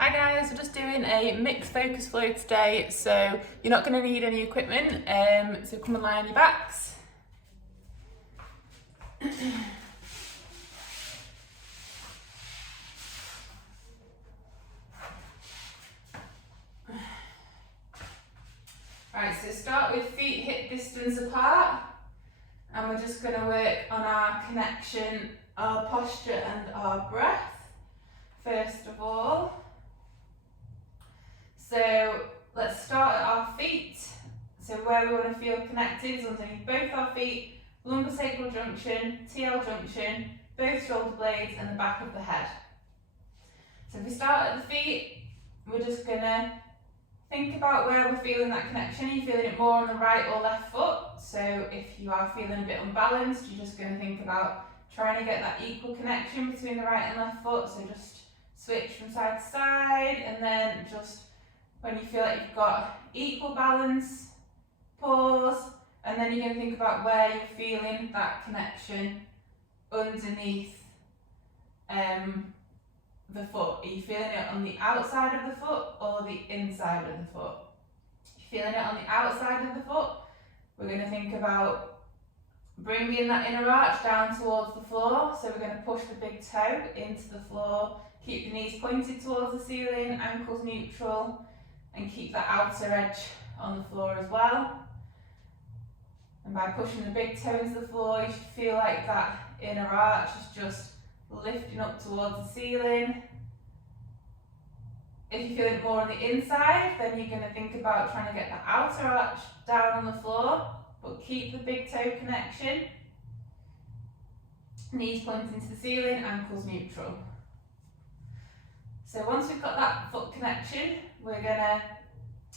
Hi guys, we're just doing a mixed focus flow today, so you're not going to need any equipment, so come and lie on your backs. Right, so start with feet hip distance apart, and we're just going to work on our connection, our posture and our breath, first of all. So let's start at our feet. So where we want to feel connected is underneath both our feet, lumbosacral junction, TL junction, both shoulder blades and the back of the head. So if we start at the feet, we're just going to think about where we're feeling that connection. Are you feeling it more on the right or left foot? So if you are feeling a bit unbalanced, you're just going to think about trying to get that equal connection between the right and left foot. So just switch from side to side, and then just when you feel like you've got equal balance, pause, and then you're going to think about where you're feeling that connection underneath the foot. Are you feeling it on the outside of the foot or the inside of the foot? If you're feeling it on the outside of the foot, we're going to think about bringing that inner arch down towards the floor. So we're going to push the big toe into the floor, keep the knees pointed towards the ceiling, ankles neutral, and keep that outer edge on the floor as well. And by pushing the big toe into the floor, you should feel like that inner arch is just lifting up towards the ceiling. If you feel it more on the inside, then you're going to think about trying to get the outer arch down on the floor, but keep the big toe connection. Knees pointing to the ceiling, ankles neutral. So once we've got that foot connection, we're going to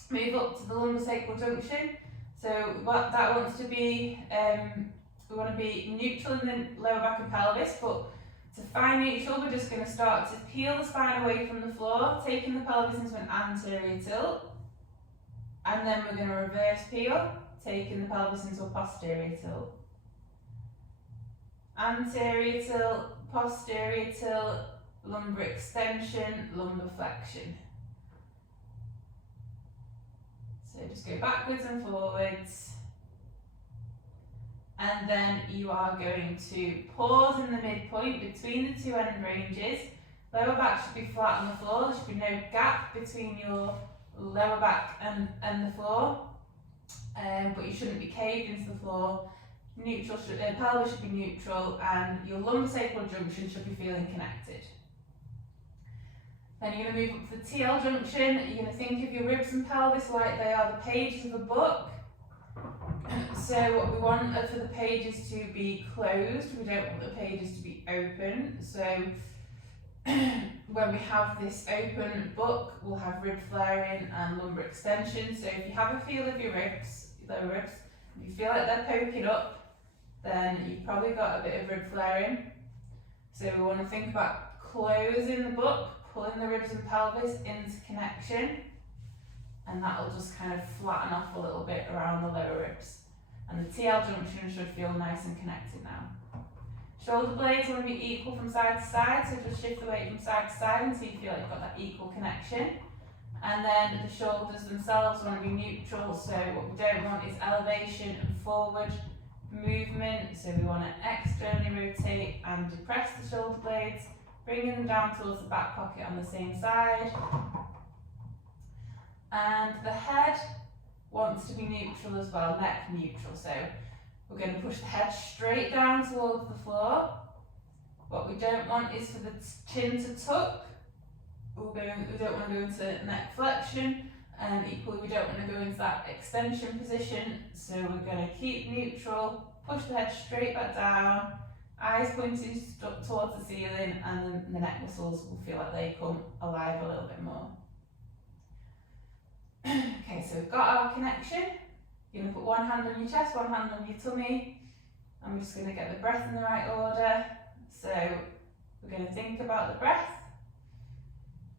move up to the lumbosacral junction. So what that wants to be, we want to be neutral in the lower back and pelvis, but to find neutral, we're just going to start to peel the spine away from the floor, taking the pelvis into an anterior tilt, and then we're going to reverse peel, taking the pelvis into a posterior tilt. Anterior tilt, posterior tilt, lumbar extension, lumbar flexion. So just go backwards and forwards. And then you are going to pause in the midpoint between the two end ranges. Lower back should be flat on the floor. There should be no gap between your lower back and the floor. But you shouldn't be caved into the floor. Pelvis should be neutral, and your lumbosacral junction should be feeling connected. Then you're going to move up to the TL junction. You're going to think of your ribs and pelvis like they are the pages of a book. So what we want are for the pages to be closed. We don't want the pages to be open. So when we have this open book, we'll have rib flaring and lumbar extension. So if you have a feel of your ribs, lower ribs, if you feel like they're poking up, then you've probably got a bit of rib flaring. So we want to think about closing the book, pulling the ribs and pelvis into connection, and that will just kind of flatten off a little bit around the lower ribs. And the TL junction should feel nice and connected now. Shoulder blades want to be equal from side to side, so just shift the weight from side to side until you feel like you've got that equal connection. And then the shoulders themselves want to be neutral, so what we don't want is elevation and forward movement. So we want to externally rotate and depress the shoulder blades, bringing them down towards the back pocket on the same side. And the head wants to be neutral as well, neck neutral. So we're going to push the head straight down towards the floor. What we don't want is for the chin to tuck. We don't want to go into neck flexion, and equally we don't want to go into that extension position. So we're going to keep neutral, push the head straight back down, eyes pointing towards the ceiling, and then the neck muscles will feel like they come alive a little bit more. Okay, so we've got our connection. You're going to put one hand on your chest, one hand on your tummy. I'm just going to get the breath in the right order. So we're going to think about the breath.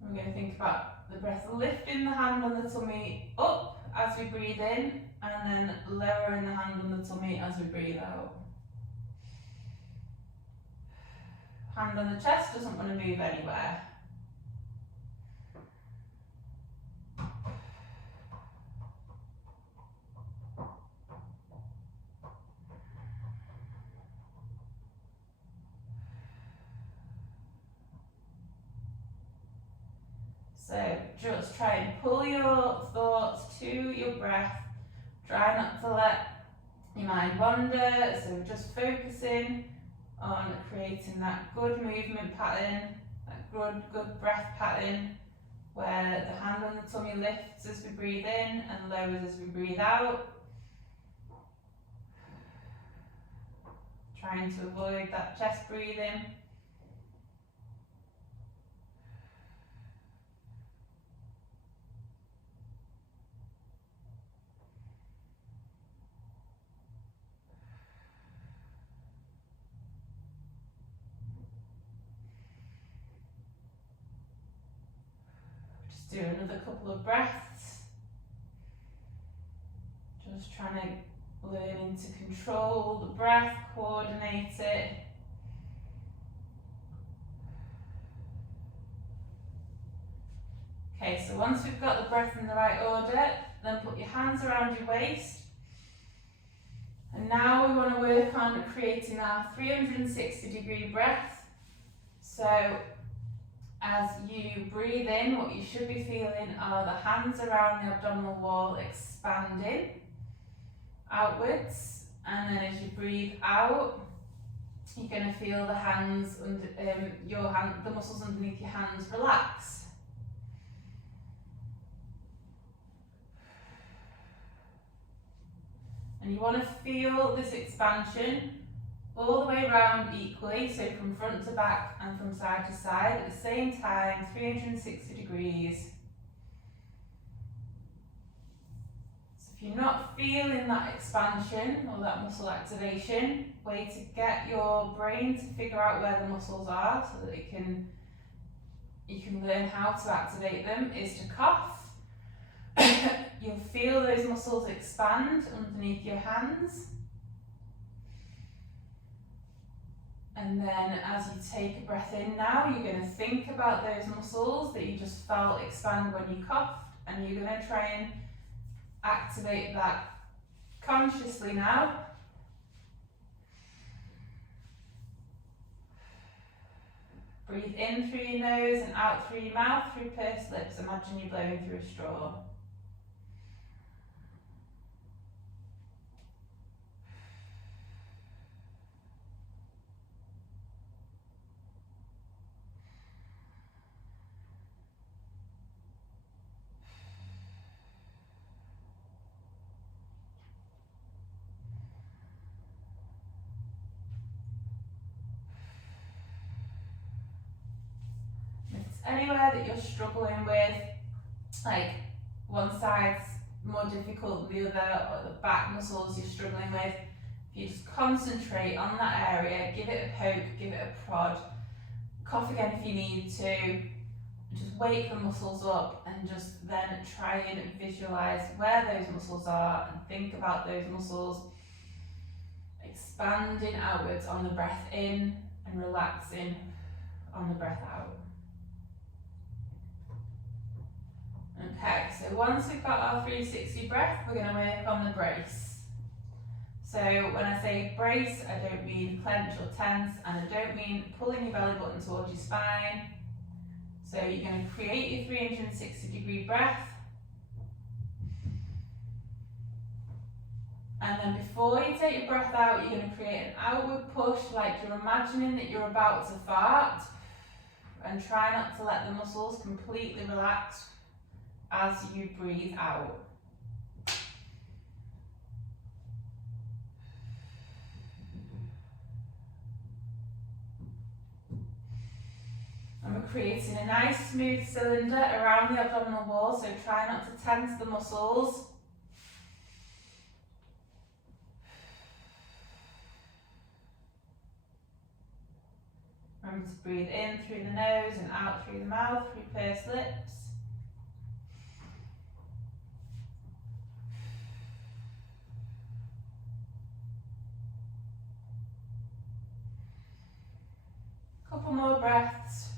We're going to think about the breath lifting the hand on the tummy up as we breathe in, and then lowering the hand on the tummy as we breathe out. Hand on the chest doesn't want to move anywhere. just try and pull your thoughts to your breath. Try not to let your mind wander, so just focusing on creating that good movement pattern, that good breath pattern, where the hand on the tummy lifts as we breathe in and lowers as we breathe out. Trying to avoid that chest breathing. Just do another couple of breaths. Just trying to learn to control the breath, coordinate it. Okay, so once we've got the breath in the right order, then put your hands around your waist. And now we want to work on creating our 360-degree breath. So as you breathe in, what you should be feeling are the hands around the abdominal wall expanding outwards, and then as you breathe out, you're going to feel the hands under the muscles underneath your hands relax. And you want to feel this expansion all the way around equally, so from front to back and from side to side at the same time, 360 degrees. If you're not feeling that expansion or that muscle activation, way to get your brain to figure out where the muscles are so that you can learn how to activate them is to cough. You'll feel those muscles expand underneath your hands. And then as you take a breath in now, you're going to think about those muscles that you just felt expand when you coughed, and you're going to try and activate that consciously now. Breathe in through your nose and out through your mouth, through pursed lips. Imagine you're blowing through a straw. Anywhere that you're struggling with, like one side's more difficult than the other, or the back muscles you're struggling with, if you just concentrate on that area, give it a poke, give it a prod, cough again if you need to, just wake the muscles up, and just then try and visualize where those muscles are and think about those muscles expanding outwards on the breath in and relaxing on the breath out. Okay, so once we've got our 360 breath, we're going to work on the brace. So when I say brace, I don't mean clench or tense, and I don't mean pulling your belly button towards your spine. So you're going to create your 360-degree breath. And then before you take your breath out, you're going to create an outward push, like you're imagining that you're about to fart, and try not to let the muscles completely relax as you breathe out. And we're creating a nice smooth cylinder around the abdominal wall, so try not to tense the muscles. Remember to breathe in through the nose and out through the mouth, through pursed lips. Couple more breaths.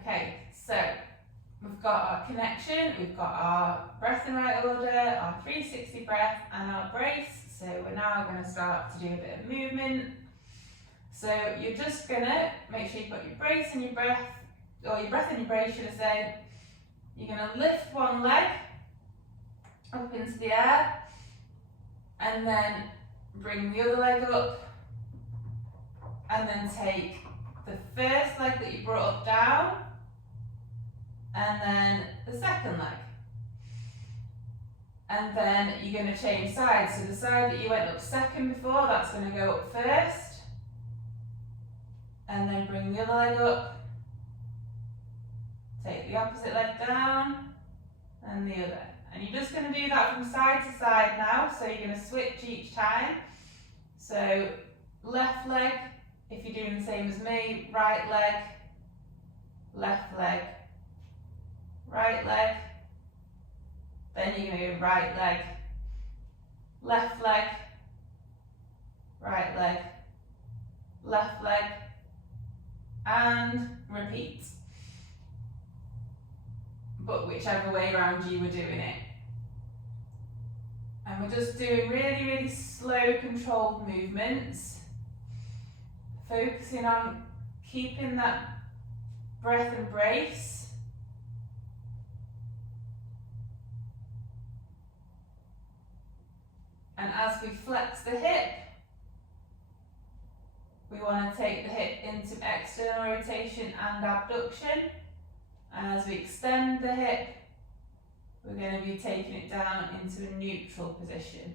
Okay, so we've got our connection, we've got our breath in right order, our 360 breath and our brace. So we're now going to start to do a bit of movement. So you're just going to make sure you've got your brace and your breath, or your breath and your brace, should I say. You're going to lift one leg up into the air, and then bring the other leg up, and then take the first leg that you brought up down, and then the second leg. And then you're going to change sides. So the side that you went up second before, that's going to go up first. And then bring the other leg up. Take the opposite leg down, and the other. And you're just going to do that from side to side now. So you're going to switch each time. So left leg, if you're doing the same as me, right leg, left leg, right leg. Then you're going to go right leg, left leg, right leg, left leg, and repeat. But whichever way around you were doing it. And we're just doing really, really slow, controlled movements, focusing on keeping that breath and brace. And as we flex the hip, we want to take the hip into external rotation and abduction. And as we extend the hip, we're going to be taking it down into a neutral position.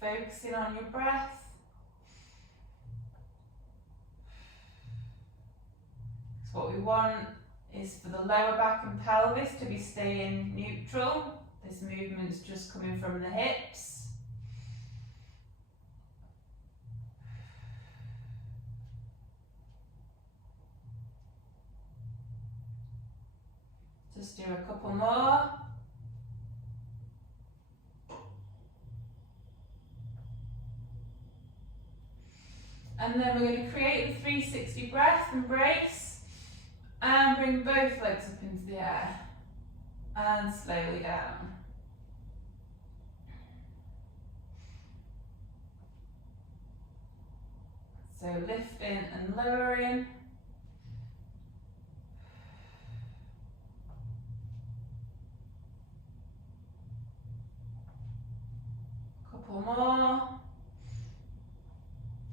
Keep focusing on your breath. So what we want is for the lower back and pelvis to be staying neutral. This movement's just coming from the hips. Just do a couple more. And then we're going to create the 360 breath and brace, and bring both legs up into the air and slowly down. So lifting and lowering. Couple more.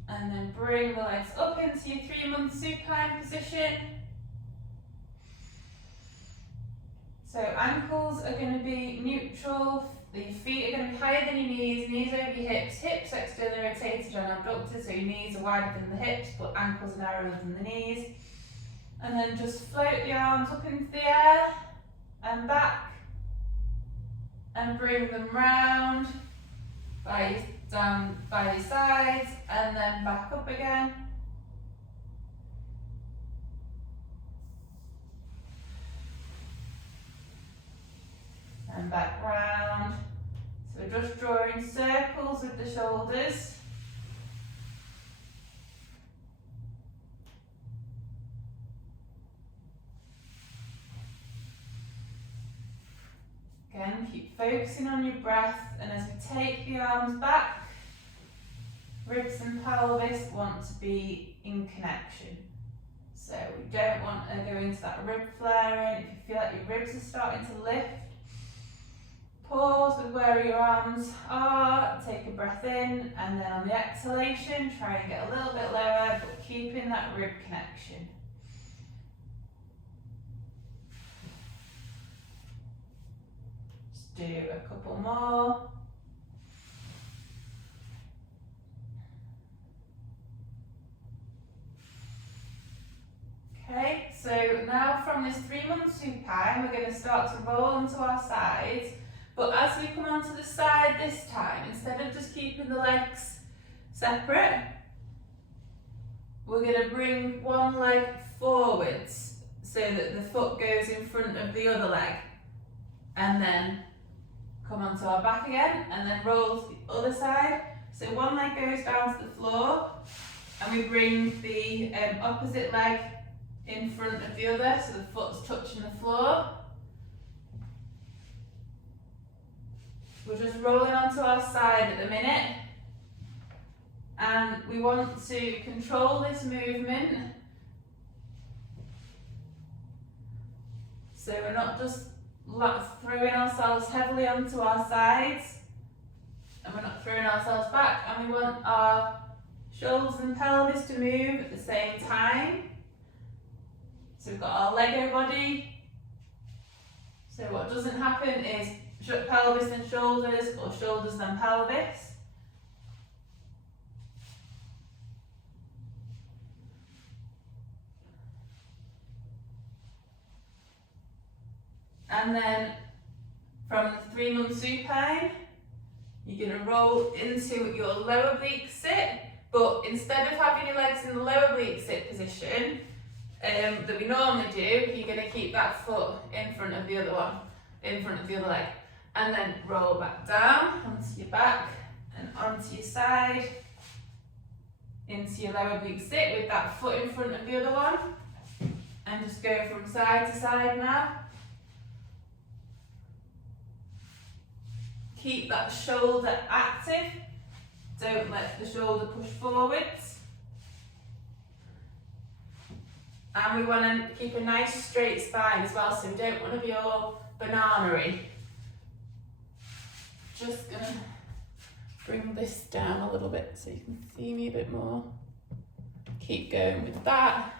And then bring the legs up into your 3-month supine position. So ankles are going to be neutral, the feet are going to be higher than your knees, knees over your hips, hips externally rotated and abducted, so your knees are wider than the hips, but ankles are narrower than the knees. And then just float the arms up into the air and back, and bring them round, down by your sides, and then back up again. And back round. So we're just drawing circles with the shoulders. Again, keep focusing on your breath, and as we take the arms back, ribs and pelvis want to be in connection. So we don't want to go into that rib flaring. If you feel like your ribs are starting to lift, pause with where your arms are, take a breath in, and then on the exhalation, try and get a little bit lower, but keeping that rib connection. Just do a couple more. Okay, so now from this 3-month supine, we're going to start to roll onto our sides. But as we come onto the side this time, instead of just keeping the legs separate, we're going to bring one leg forwards so that the foot goes in front of the other leg, and then come onto our back again, and then roll to the other side. So one leg goes down to the floor, and we bring the opposite leg in front of the other, so the foot's touching the floor. We're just rolling onto our side at the minute, and we want to control this movement. So we're not just throwing ourselves heavily onto our sides, and we're not throwing ourselves back, and we want our shoulders and pelvis to move at the same time. So we've got our Lego body. So what doesn't happen is pelvis and shoulders, or shoulders and pelvis. And then from the 3-month supine, you're going to roll into your lower oblique sit, but instead of having your legs in the lower oblique sit position that we normally do, you're going to keep that foot in front of the other one, in front of the other leg, and then roll back down onto your back and onto your side, into your lower oblique sit with that foot in front of the other one, and just go from side to side now. Keep that shoulder active, don't let the shoulder push forwards. And we want to keep a nice straight spine as well, so we don't want to be all banana-y. Just going to bring this down a little bit so you can see me a bit more. Keep going with that.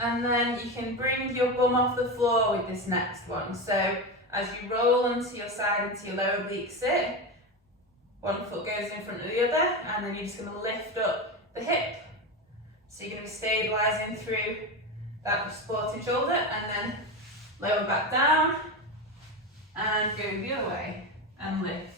And then you can bring your bum off the floor with this next one. So as you roll onto your side into your lower oblique sit, one foot goes in front of the other, and then you're just going to lift up the hip. So you're going to be stabilising through that supporting shoulder, and then lower back down, and go the other way, and lift.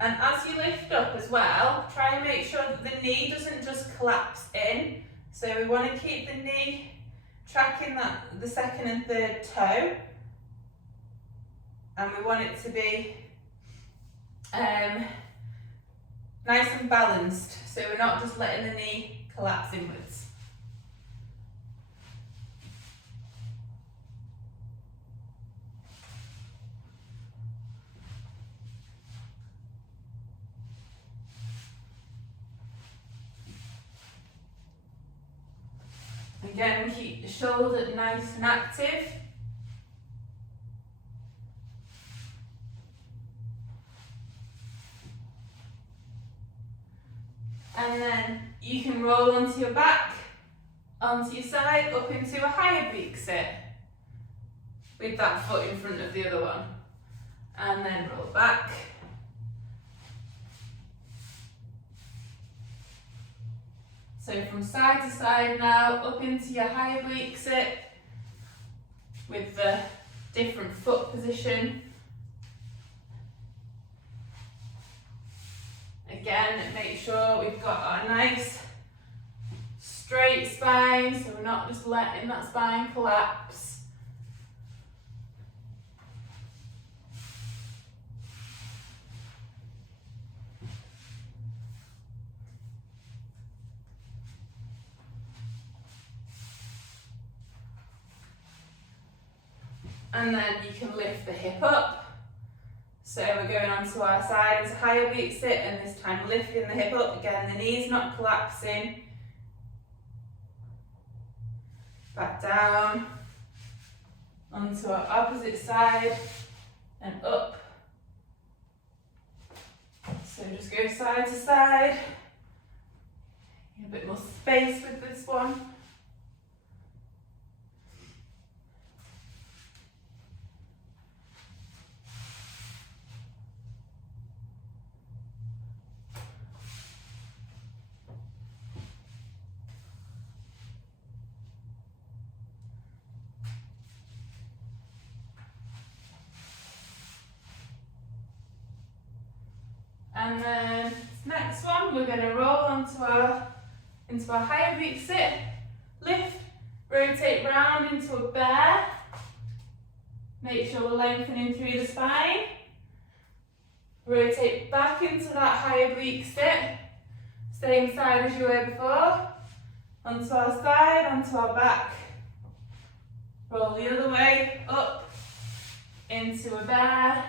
And as you lift up as well, try and make sure that the knee doesn't just collapse in. So we want to keep the knee tracking the second and third toe. And we want it to be nice and balanced. So we're not just letting the knee collapse inwards. Again, keep the shoulder nice and active. And then you can roll onto your back, onto your side, up into a high oblique sit with that foot in front of the other one. And then roll back. So from side to side now, up into your high oblique sit with the different foot position. Again, make sure we've got our nice straight spine, so we're not just letting that spine collapse. And then you can lift the hip up. So we're going onto our side into high oblique sit, and this time lifting the hip up. Again, the knee's not collapsing. Back down. Onto our opposite side and up. So just go side to side. Get a bit more space with this one. And then next one, we're going to roll into our high oblique sit, lift, rotate round into a bear. Make sure we're lengthening through the spine. Rotate back into that high oblique sit. Same side as you were before. Onto our side, onto our back. Roll the other way, up, into a bear.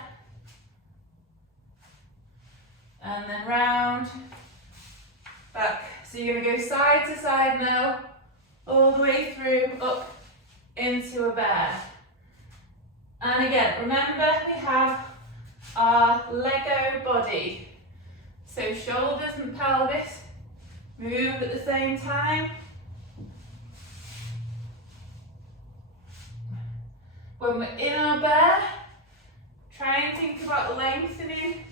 And then round, back. So you're going to go side to side now, all the way through, up, into a bear. And again, remember we have our Lego body. So shoulders and pelvis move at the same time. When we're in our bear, try and think about lengthening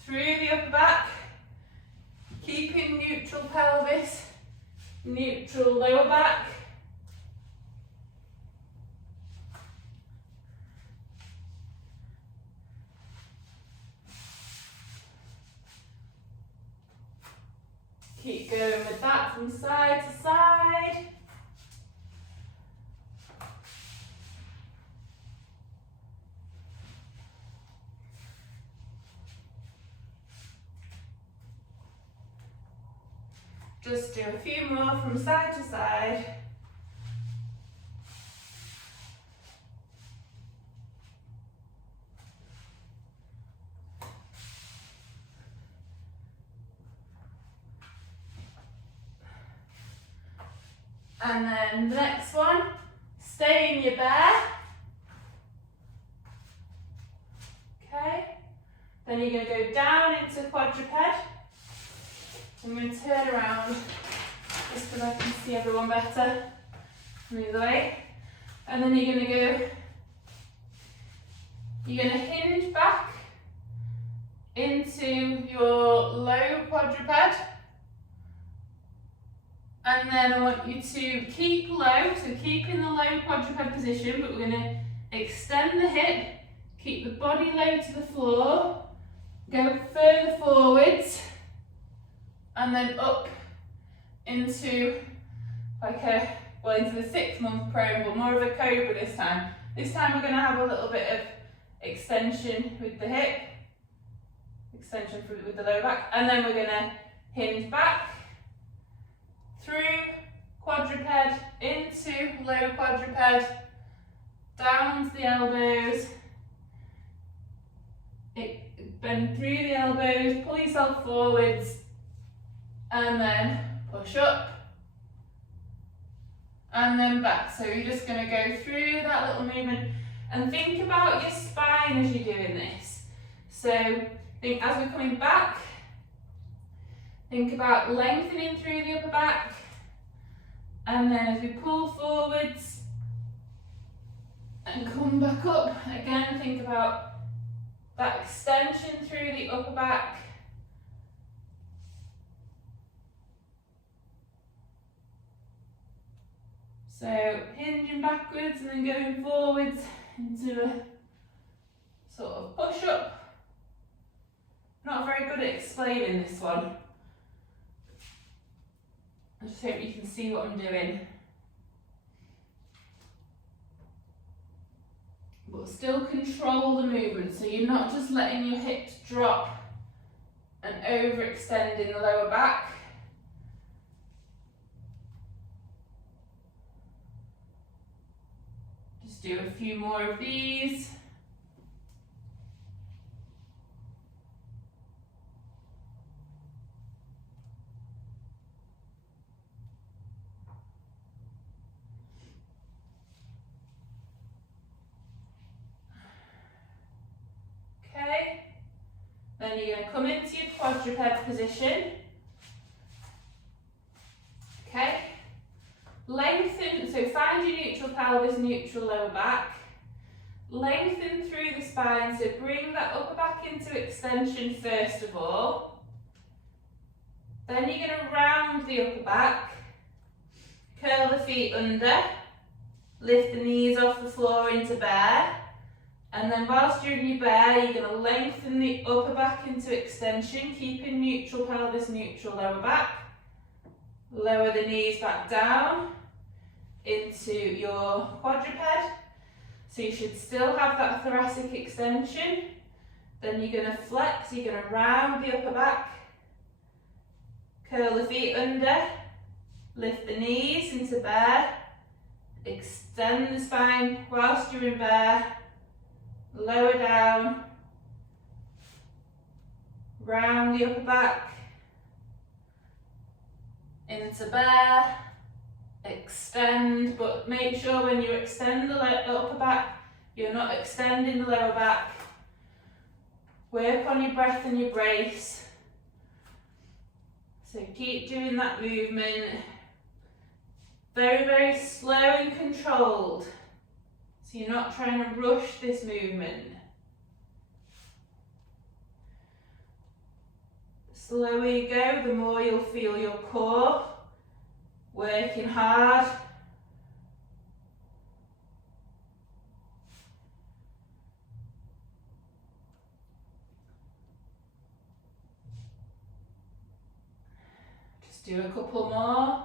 through the upper back, keeping neutral pelvis, neutral lower back. Keep going with that from side to side. Just do a few more from side to side. And then the next one, stay in your bear. Okay. Then you're going to go down into quadruped. I'm going to turn around just so I can see everyone better. Move the way. And then you're going to hinge back into your low quadruped. And then I want you to keep low, so keep in the low quadruped position, but we're going to extend the hip, keep the body low to the floor, go further forwards, and then up into into the 6 month prone, but more of a cobra this time. This time we're going to have a little bit of extension with the hip, extension with the lower back, and then we're going to hinge back, through quadruped, into low quadruped, down to the elbows, bend through the elbows, pull yourself forwards, and then push up, and then back. So you're just going to go through that little movement, and think about your spine as you're doing this. So think as we're coming back, think about lengthening through the upper back, and then as we pull forwards and come back up, again think about that extension through the upper back. So hinging backwards and then going forwards into a sort of push up. Not very good at explaining this one. I just hope you can see what I'm doing. But still control the movement, so you're not just letting your hips drop and overextending the lower back. Just do a few more of these. Okay, then you're going to come into your quadruped position. Okay, lengthen, so find your neutral pelvis, neutral lower back. Lengthen through the spine, so bring that upper back into extension first of all. Then you're going to round the upper back, curl the feet under, lift the knees off the floor into bear. And then whilst you're in your bear, you're going to lengthen the upper back into extension, keeping neutral pelvis, neutral lower back. Lower the knees back down into your quadruped. So you should still have that thoracic extension. Then you're going to flex, you're going to round the upper back. Curl the feet under. Lift the knees into bear. Extend the spine whilst you're in bear. Lower down. Round the upper back. Into bear. Extend, but make sure when you extend the upper back, you're not extending the lower back. Work on your breath and your brace. So keep doing that movement. Very, very slow and controlled. So you're not trying to rush this movement. The slower you go, the more you'll feel your core working hard. Just do a couple more.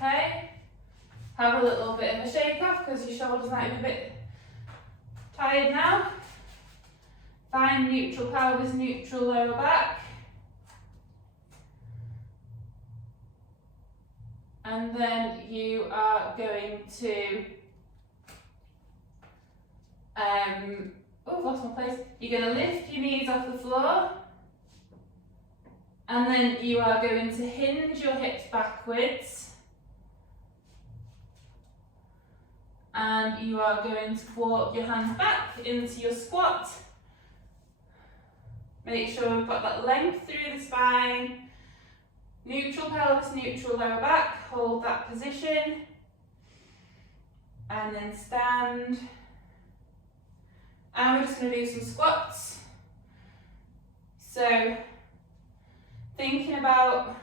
Okay, have a little bit of a shake off because your shoulders might be a bit tired now. Find neutral pelvis, neutral lower back. And then you are going to, oh, I've lost my place. You're going to lift your knees off the floor. And then you are going to hinge your hips backwards. And you are going to walk your hands back into your squat. Make sure we've got that length through the spine. Neutral pelvis, neutral lower back. Hold that position. And then stand. And we're just going to do some squats. So, thinking about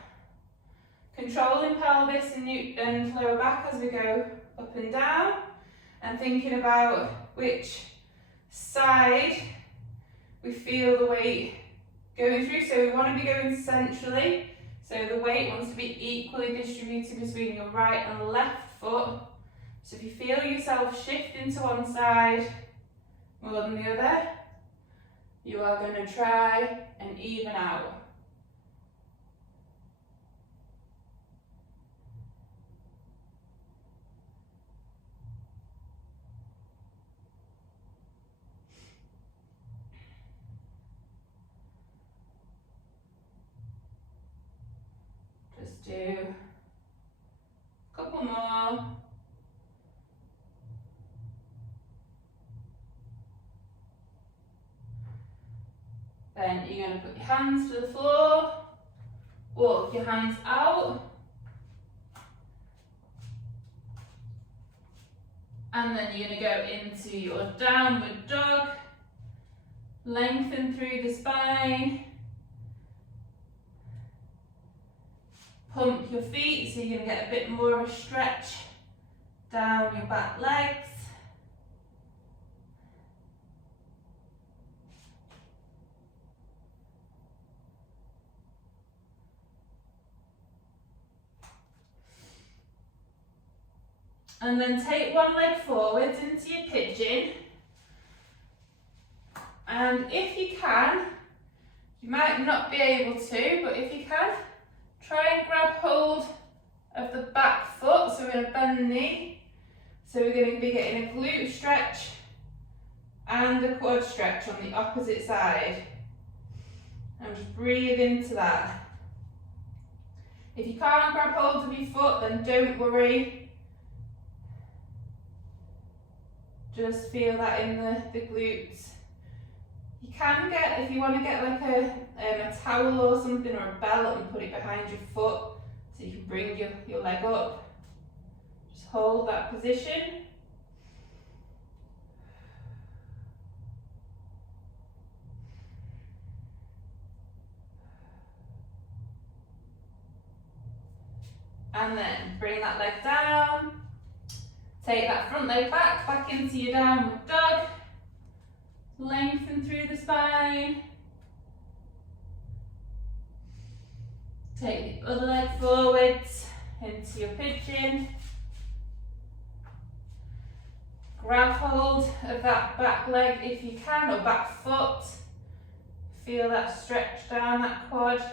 controlling pelvis and lower back as we go up and down. And thinking about which side we feel the weight going through. So we want to be going centrally. So the weight wants to be equally distributed between your right and left foot. So if you feel yourself shifting to one side more than the other, you are going to try and even out. Do a couple more. Then you're going to put your hands to the floor, walk your hands out, and then you're going to go into your downward dog, lengthen through the spine. Pump your feet so you're going to get a bit more of a stretch down your back legs. And then take one leg forwards into your pigeon. And if you can, you might not be able to, but if you can, try and grab hold of the back foot, so we're going to bend the knee. So we're going to be getting a glute stretch and a quad stretch on the opposite side. And just breathe into that. If you can't grab hold of your foot, then don't worry. Just feel that in the glutes. You can get, if you want to get like a towel or something, or a belt, and put it behind your foot so you can bring your leg up. Just hold that position. And then bring that leg down. Take that front leg back into your downward dog. Lengthen through the spine. Take the other leg forwards into your pigeon. Grab hold of that back leg if you can, or back foot. Feel that stretch down that quad.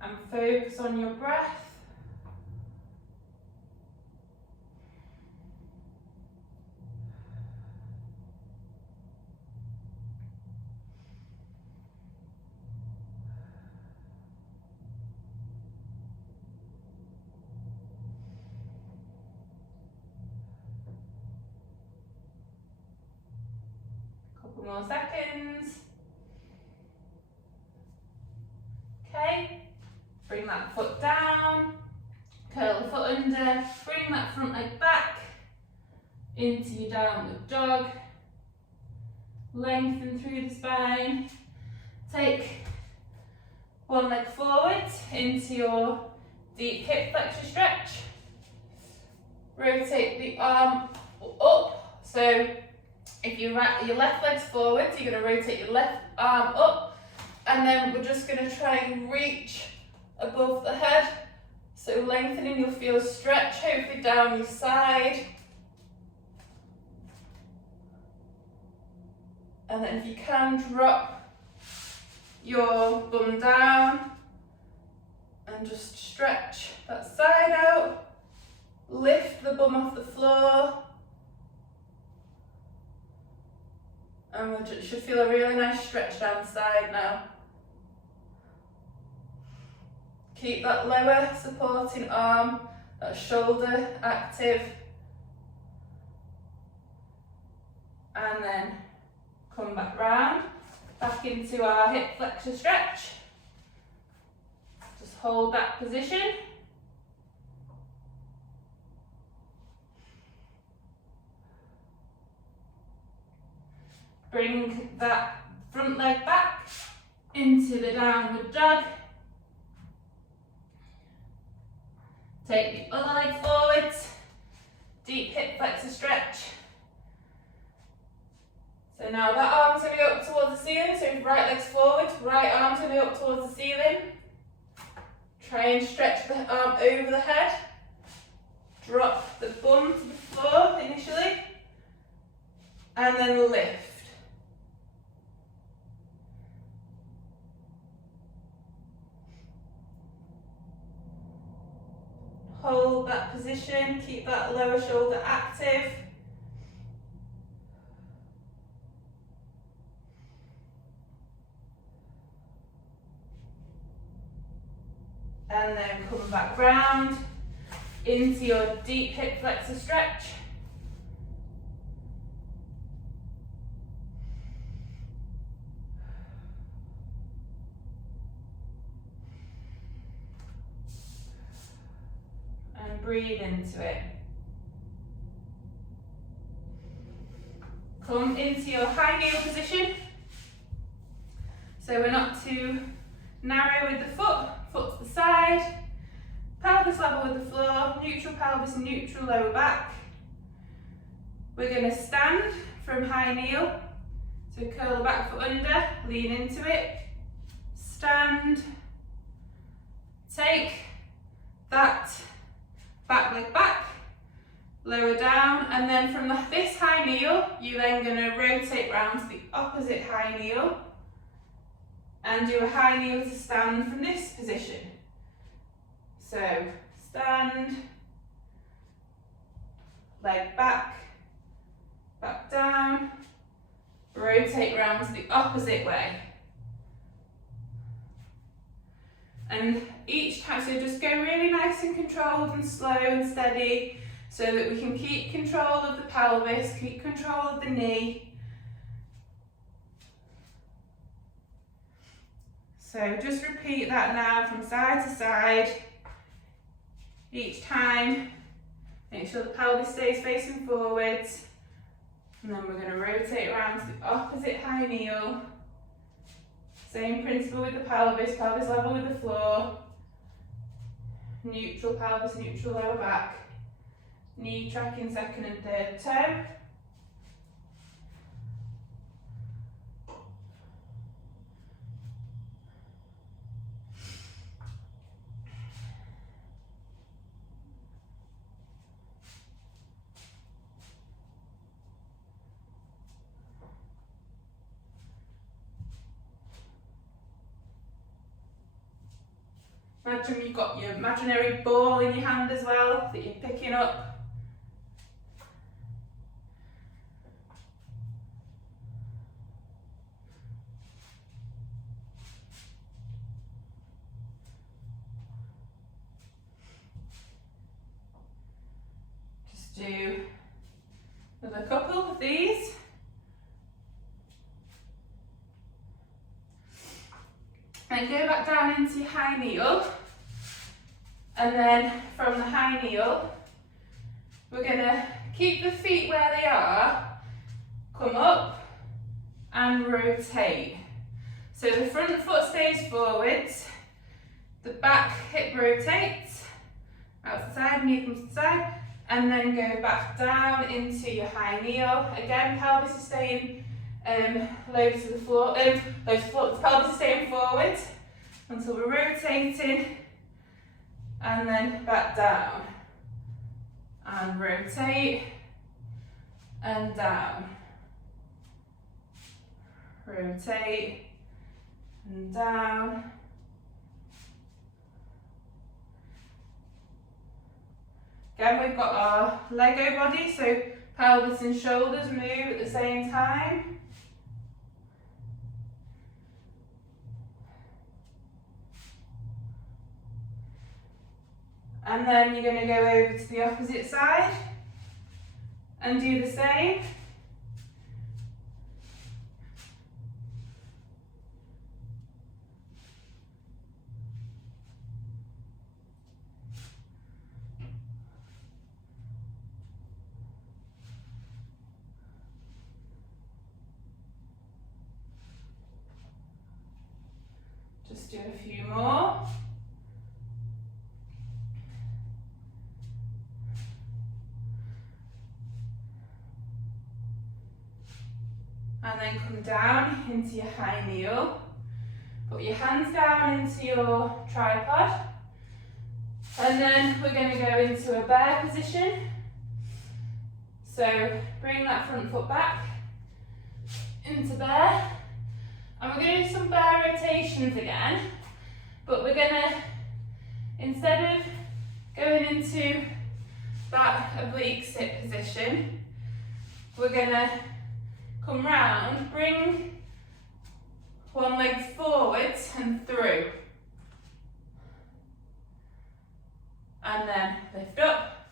And focus on your breath. Couple more seconds. Okay. Bring that foot down, curl the foot under, bring that front leg back into your downward dog, lengthen through the spine, take one leg forward into your deep hip flexor stretch, rotate the arm up, so if your left leg's forward, you're going to rotate your left arm up, and then we're just going to try and reach above the head, so lengthening, you'll feel a stretch hopefully down your side, and then if you can, drop your bum down and just stretch that side out, lift the bum off the floor, and we should feel a really nice stretch down the side now. Keep that lower supporting arm, that shoulder active. And then come back round, back into our hip flexor stretch. Just hold that position. Bring that front leg back into the downward dog. Take the other leg forwards, deep hip flexor stretch. So now that arm's going to go up towards the ceiling, so right leg's forward, right arm's going to go up towards the ceiling. Try and stretch the arm over the head. Drop the bum to the floor initially, and then lift. Hold that position, keep that lower shoulder active. And then come back round into your deep hip flexor stretch. And breathe into it. Come into your high kneel position. So we're not too narrow with the foot, foot to the side, pelvis level with the floor, neutral pelvis, neutral lower back. We're going to stand from high kneel, so curl the back foot under, lean into it, stand, take that back leg back, lower down, and then from this high kneel, you're then going to rotate round to the opposite high kneel, and do a high kneel to stand from this position. So stand, leg back, back down, rotate round to the opposite way. And each time, so just go really nice and controlled and slow and steady, so that we can keep control of the pelvis, keep control of the knee. So just repeat that now from side to side. Each time, make sure the pelvis stays facing forwards. And then we're going to rotate around to the opposite high kneel. Same principle with the pelvis, pelvis level with the floor. Neutral pelvis, neutral lower back. Knee tracking second and third toe. Imagine you've got your imaginary ball in your hand as well that you're picking up. Just do another couple of these. And go back down into your high kneel. And then from the high kneel, we're going to keep the feet where they are, come up and rotate. So the front foot stays forwards, the back hip rotates, out to the side, knee comes to the side, and then go back down into your high kneel. Again, pelvis is staying low to the floor, the pelvis is staying forward until we're rotating, and then back down, and rotate, and down, rotate, and down. Again, we've got our Lego body, so pelvis and shoulders move at the same time. And then you're going to go over to the opposite side and do the same. Just do a few more. And then come down into your high kneel. Put your hands down into your tripod. And then we're going to go into a bear position. So bring that front foot back into bear. And we're going to do some bear rotations again. But we're going to, instead of going into that oblique sit position, we're going to come round, bring one leg forwards and through. And then lift up,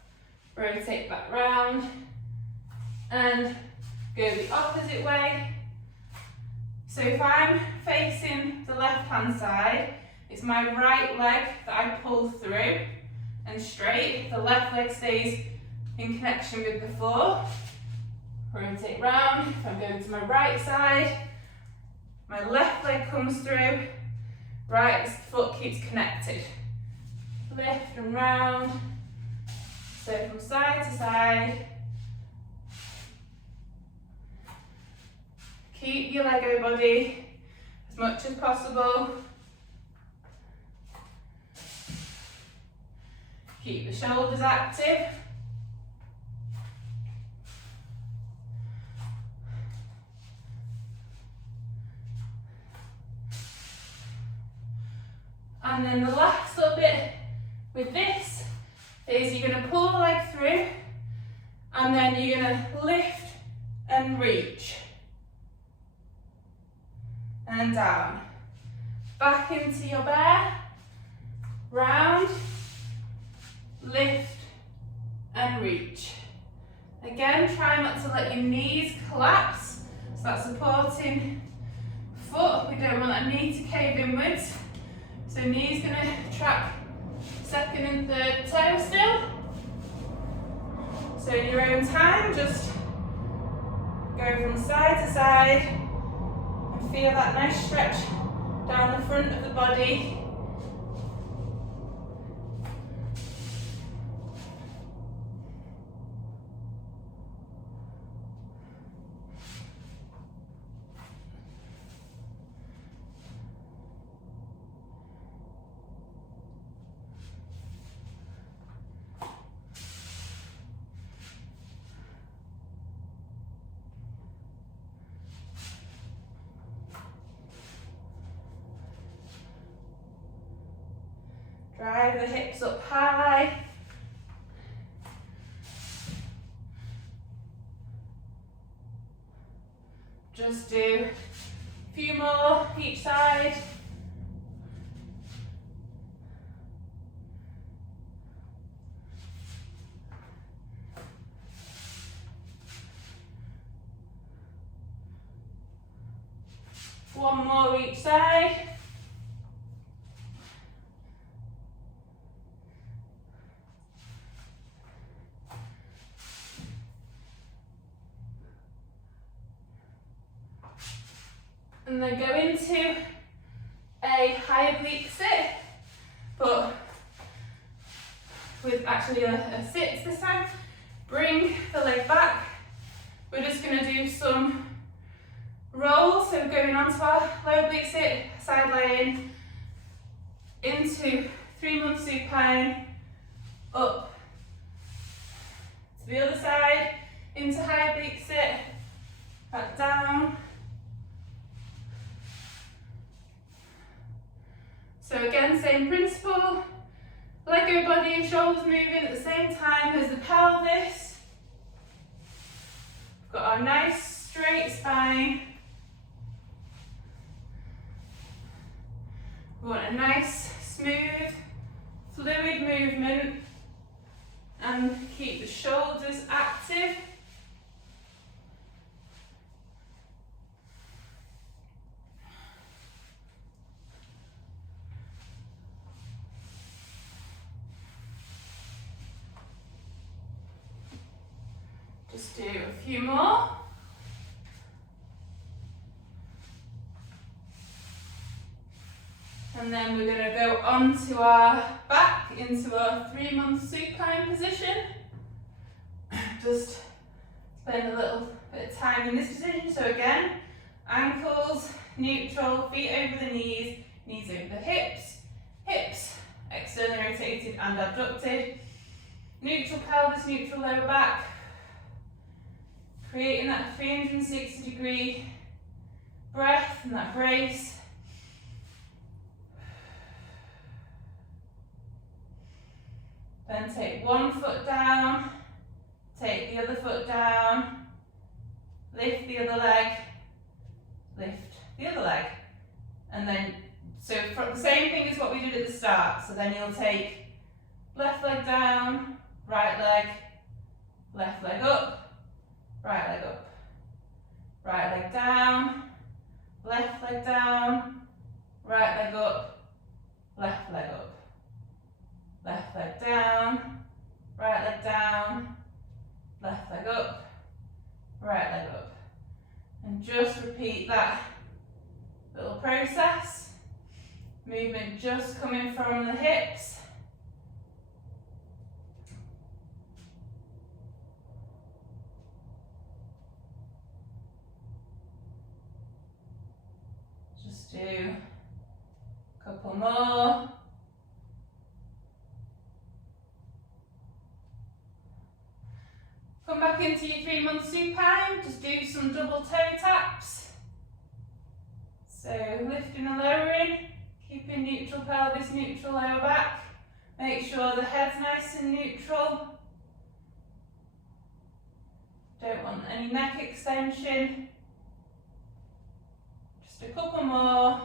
rotate back round, and go the opposite way. So if I'm facing the left hand side, it's my right leg that I pull through and straight. The left leg stays in connection with the floor. Rotate round. If I'm going to my right side, my left leg comes through, right foot keeps connected. Lift and round. So from side to side. Keep your Lego body as much as possible. Keep the shoulders active. And then the last little bit with this is you're going to pull the leg through and then you're going to lift and reach. And down. Back into your bear. Round. Lift and reach. Again, try not to let your knees collapse. So that's supporting foot. We don't want that knee to cave inwards. So knee's going to track second and third toe still. So in your own time, just go from side to side and feel that nice stretch down the front of the body. Drive the hips up high. Just do a few more each side. One more each side. And then go into a high oblique sit, but with actually a sit this time. Bring the leg back. We're just going to do some rolls, so going onto our low oblique sit, side lying, into 3-month supine, up to the other side, into high oblique sit, back down. So again, same principle, let go body, shoulders moving at the same time as the pelvis. We've got our nice straight spine. We want a nice, smooth, fluid movement and keep the shoulders active. Just do a few more. And then we're going to go onto our back into our 3-month supine position. Just spend a little bit of time in this position. So again, ankles neutral, feet over the knees, knees over the hips, hips externally rotated and abducted. Neutral pelvis, neutral lower back. Creating that 360-degree breath and that brace. Then take one foot down, take the other foot down, lift the other leg, lift the other leg. And then, so from the same thing as what we did at the start. So then you'll take left leg down, right leg up, right leg up, right leg down, left leg down, right leg up, left leg up. Left leg down, right leg down, left leg up, right leg up. And just repeat that little process. Movement just coming from the hips. Just do a couple more. Come back into your 3-month supine, just do some double toe taps. So lifting and lowering, keeping neutral pelvis, neutral lower back. Make sure the head's nice and neutral. Don't want any neck extension. Just a couple more.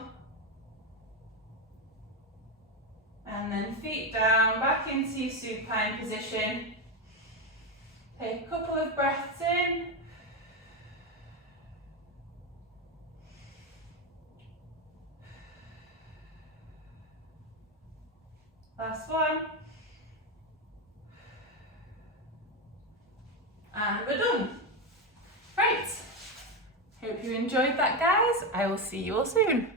And then feet down, back into supine position. Take a couple of breaths in. Last one. And we're done. Right. Hope you enjoyed that, guys. I will see you all soon.